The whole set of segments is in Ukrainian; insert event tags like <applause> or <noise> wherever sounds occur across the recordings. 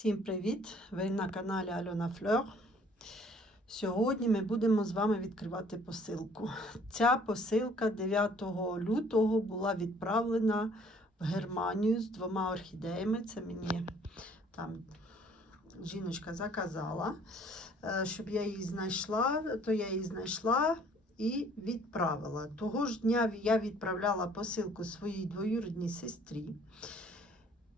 Всім привіт! Ви на каналі Альона Флер. Сьогодні ми будемо з вами відкривати посилку. Ця посилка 9 лютого була відправлена в Германію з двома орхідеями. Це мені там жіночка заказала, е, щоб я її знайшла, то я її знайшла і відправила. Того ж дня я відправляла посилку своїй двоюрідній сестрі.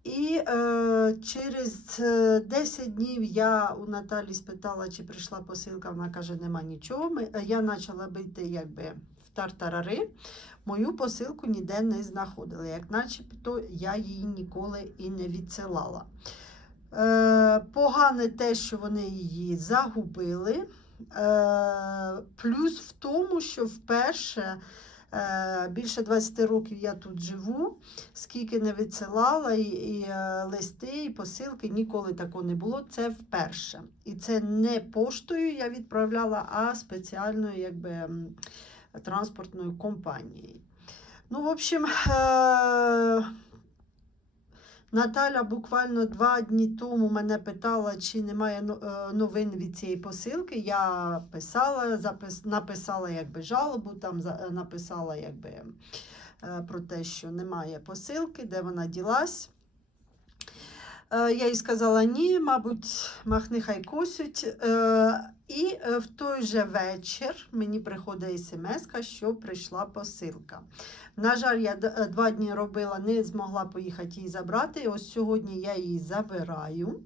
І е, через е, 10 днів я у Наталі спитала, чи прийшла посилка. Вона каже, нема нічого. Ми, е, я почала бити якби в тартарари. Мою посилку ніде не знаходила. Як начебто я її ніколи і не відсилала. Е, погане те, що вони її загубили. Е, плюс в тому, що вперше. Е, Більше 20 років я тут живу, скільки не відсилала, і, і е, листи, і посилки, ніколи такого не було. Це вперше. І це не поштою я відправляла, а спеціальною якби, транспортною компанією. Ну, в общем, е- Наталя буквально два дні тому мене питала, чи немає е, новин від цієї посилки. Я писала, запис, написала якби жалобу, там е, написала якби, е, про те, що немає посилки, де вона ділась. Е, Я їй сказала ні, мабуть, махни хай косять. І е, в той же вечір мені приходить смс, що прийшла посилка. На жаль, я е, два дні робила, не змогла поїхати її забрати. Ось сьогодні я її забираю.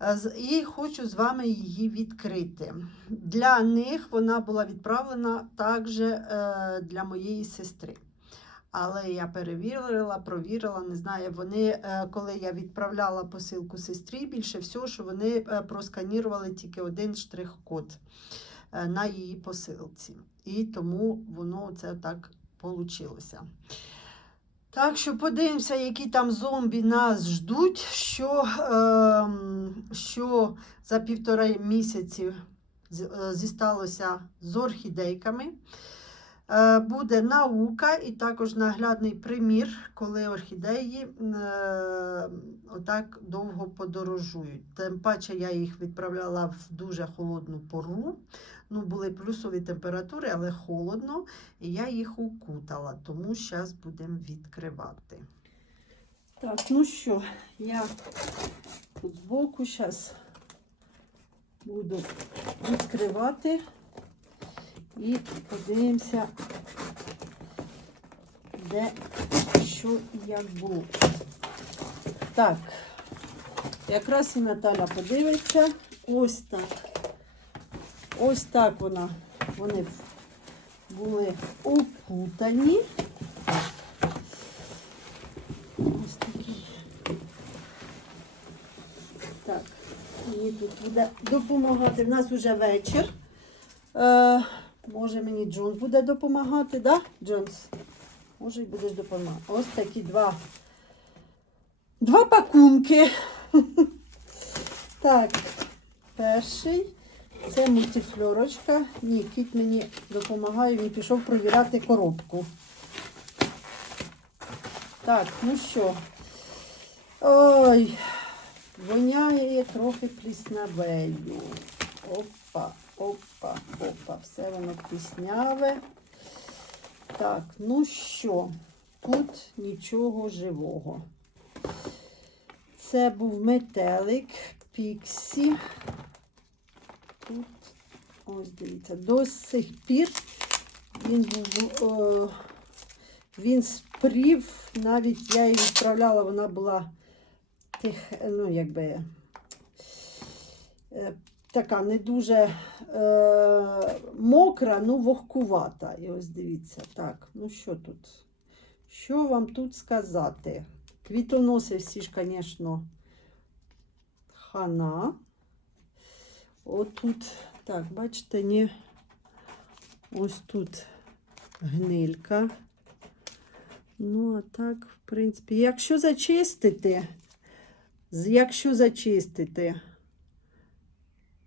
Е, І хочу з вами її відкрити. Для них вона була відправлена також е, для моєї сестри. Але я перевірила, провірила, не знаю. Вони, е, коли я відправляла посилку сестрі, більше всього, що вони е, просканірували тільки один штрих-код е, на її посилці. І тому воно це так вийшло. Так що подивимося, які там зомбі нас ждуть, що, ем, що за півтора місяці е, зісталося з орхідейками. Е, Буде наука і також наглядний примір, коли орхідеї е, отак довго подорожують. Тим паче я їх відправляла в дуже холодну пору. Ну, були плюсові температури, але холодно, і я їх укутала, тому зараз будемо відкривати. Так, ну що, я тут збоку зараз буду відкривати. І подивимося, де що і як було. Так, якраз і Наталя подивиться. Ось так. Ось так вона, вони були опутані. Ось такі. Так, мені тут буде допомагати. У нас вже вечір. Може мені Джонс буде допомагати, да, Джонс? Може, й будеш допомагати. Ось такі два. Два пакунки. <laughs> Так, перший. Це мультифлорочка. Ні, кіт мені допомагає, він пішов провіряти коробку. Так, ну що. Ой, воняє трохи пліснавею. Опа, опа, опа. Все воно плісняве. Так, ну що, тут нічого живого. Це був метелик Піксі. Тут, ось дивіться, до сих пір він був, о, він спрів, навіть я її відправляла, вона була тих, ну, якби, е, така не дуже е, мокра, ну вогкувата. І ось дивіться, так, ну що тут? Що вам тут сказати? Квітоноси всі ж, звісно, хана. Отут, так, бачите, ні. Ось тут гнилька. Ну, а так, в принципі, якщо зачистити, якщо зачистити,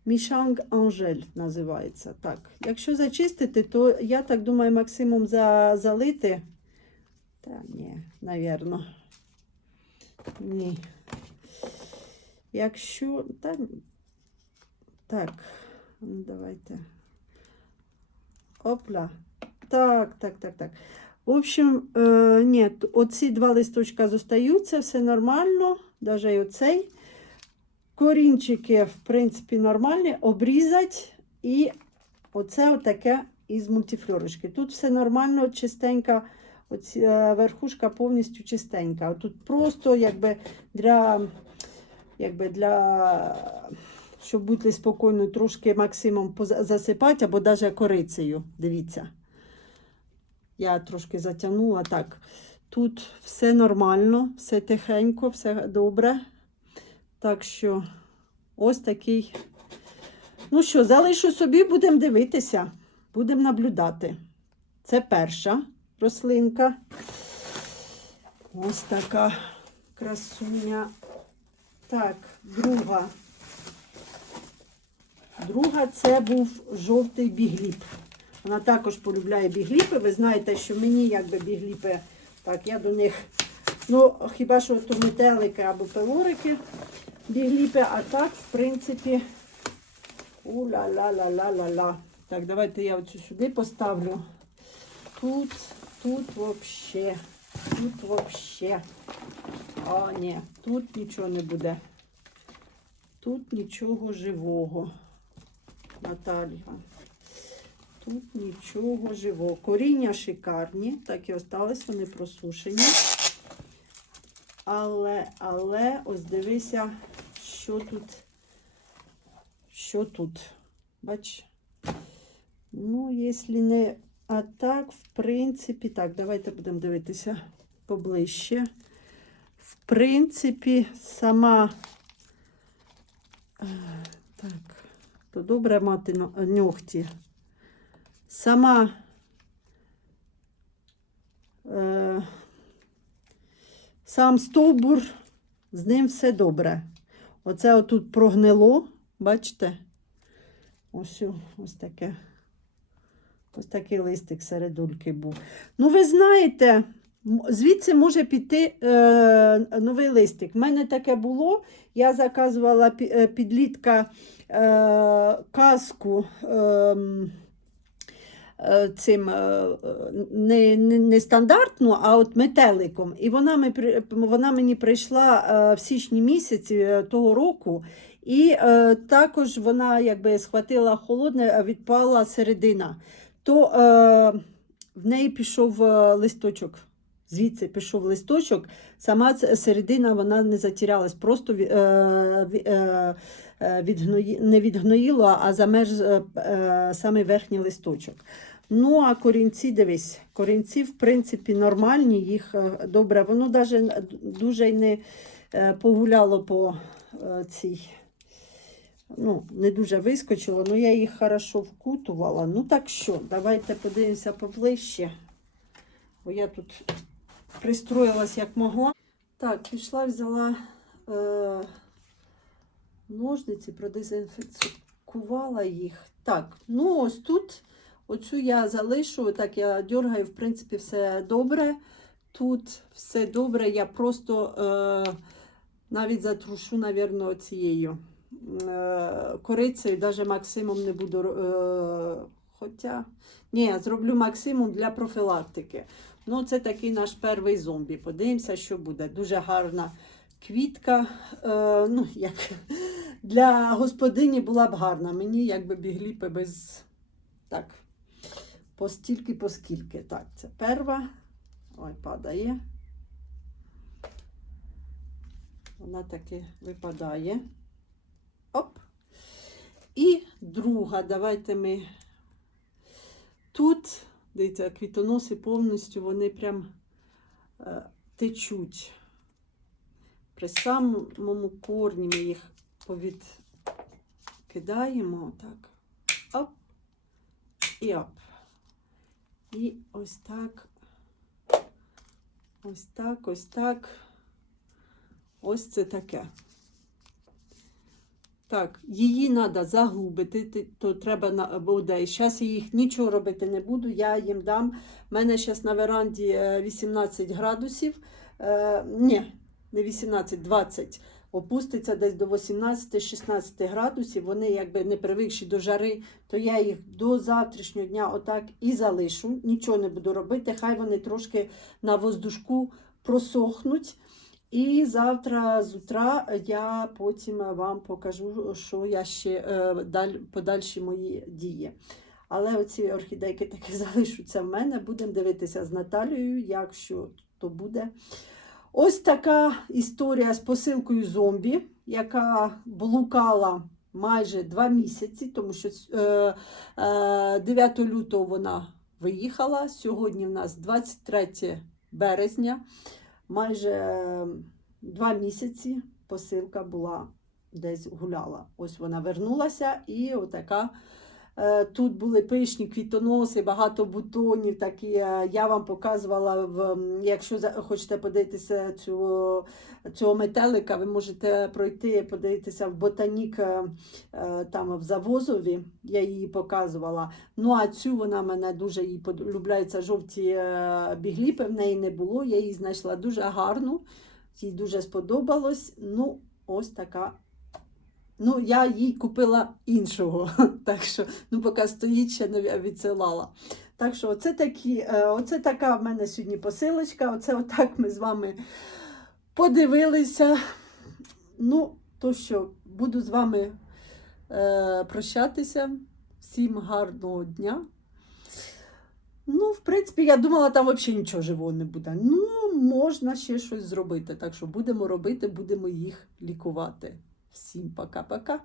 Мішанг Анжель називається. Так. Якщо зачистити, то я так думаю, максимум за, залити. Та ні, навірно. Ні. Якщо. Та, так, ну давайте. Опля. Так, так, так, так. В общем, е, ні, оці два листочка зостаються, все нормально, навіть і оцей. Корінчики, в принципі, нормальні, обрізати і оце отаке із мультифлорочки. Тут все нормально, чистенька, оці, е, верхушка повністю чистенька. Тут просто якби для, якби для, щоб бути спокійною, трошки максимум засипати або навіть корицею. Дивіться. Я трошки затягнула так. Тут все нормально, все тихенько, все добре. Так що ось такий. Ну що, залишу собі, будемо дивитися, будемо наблюдати. Це перша рослинка. Ось така красуня. Так, друга. Друга це був жовтий бігліп. Вона також полюбляє бігліпи. Ви знаєте, що мені якби бігліпи, так, я до них, ну, хіба що то метелики або пелорики бігліпи, а так, в принципі, у-ла-ла-ла-ла-ла-ла. Так, давайте я оцю сюди поставлю. Тут, тут вообще, тут вообще. А, ні, тут нічого не буде. Тут нічого живого. Наталія. Тут нічого живого. Коріння шикарні, так і остались, вони просушені. Але, але, ось дивися, що тут. Що тут? Бач? Ну, якщо не. А так, в принципі, так, давайте будемо дивитися поближче. В принципі, сама. е, Так, то добре мати но- ногті. Сама. Е, сам стовбур, з ним все добре. Оце отут прогнило, бачите? Ось, ось таке. Ось такий листик середульки був. Ну, ви знаєте, звідси може піти е, новий листик. У мене таке було. Я заказувала е, підлітка е, казку. ем, е, Цим е, не, не, стандартну, а от метеликом. І вона, вона мені прийшла е, в січні місяці е, того року, і е, також вона якби схватила холодне, відпала середина. То е, в неї пішов е, листочок. Звідси пішов листочок, сама середина вона не затірялась, просто е, е, е, відгної, не відгноїла, а замерз е, е, саме верхній листочок. Ну, а корінці, дивись, корінці, в принципі, нормальні, їх е, добре. Воно навіть дуже не е, погуляло по е, цій. Ну, не дуже вискочило, але я їх хорошо вкутувала. Ну так що, давайте подивимося поближче. Бо я тут пристроїлась як могла. Так, пішла, взяла е, ножниці, продезінфекувала їх. Так, ну ось тут оцю я залишу, так я дергаю, в принципі, все добре. Тут все добре, я просто е, навіть затрушу, напевно, цією е, корицею, навіть максимум не буду. Е, хоча, ні, зроблю максимум для профілактики. Ну, це такий наш перший зомбі. Подивимося, що буде. Дуже гарна квітка. Е, ну, як для господині була б гарна. Мені якби бігліпи без так. Постільки, поскільки. Так, це перша. Ой, падає. Вона таки випадає. Оп. І друга. Давайте ми тут, дивіться, квітоноси повністю вони прям е, течуть. При самому корні ми їх повідкидаємо. Так. Оп. І оп. І ось так. Ось так, ось так. Ось це таке. Так, її треба заглубити, то треба буде. Зараз я їх нічого робити не буду, я їм дам. У мене зараз на веранді е, 18 градусів. Е, ні, не 18, 20. Опуститься десь до 18-16 градусів. Вони якби не привикші до жари, то я їх до завтрашнього дня отак і залишу. Нічого не буду робити. Хай вони трошки на воздушку просохнуть. І завтра з утра я потім вам покажу, що я ще е, даль, подальші мої дії. Але оці орхідейки таки <laughs> залишаться в мене. Будемо дивитися з Наталією, якщо то буде. Ось така історія з посилкою зомбі, яка блукала майже два місяці, тому що е, е, 9 лютого вона виїхала. Сьогодні в нас 23 березня. Майже е, два місяці посилка була десь гуляла. Ось вона вернулася і отака. Е, Тут були пишні квітоноси, багато бутонів. Такі е, я вам показувала якщо хочете подивитися цю, цього метелика, ви можете пройти, подивитися в ботанік е, там в Завозові. Я її показувала. Ну а цю вона мене дуже їй полюбляються жовті бігліпи. В неї не було. Я її знайшла дуже гарну, їй дуже сподобалось. Ну, ось така. Ну, я їй купила іншого. <laughs> Так що, ну, поки стоїть, ще не відсилала. Так що, оце, такі, е, оце така в мене сьогодні посилочка. Оце отак ми з вами подивилися. Ну, то що, буду з вами е, прощатися. Всім гарного дня. Ну, в принципі, я думала, там взагалі нічого живого не буде. Ну, можна ще щось зробити. Так що будемо робити, будемо їх лікувати. Всім пока-пока.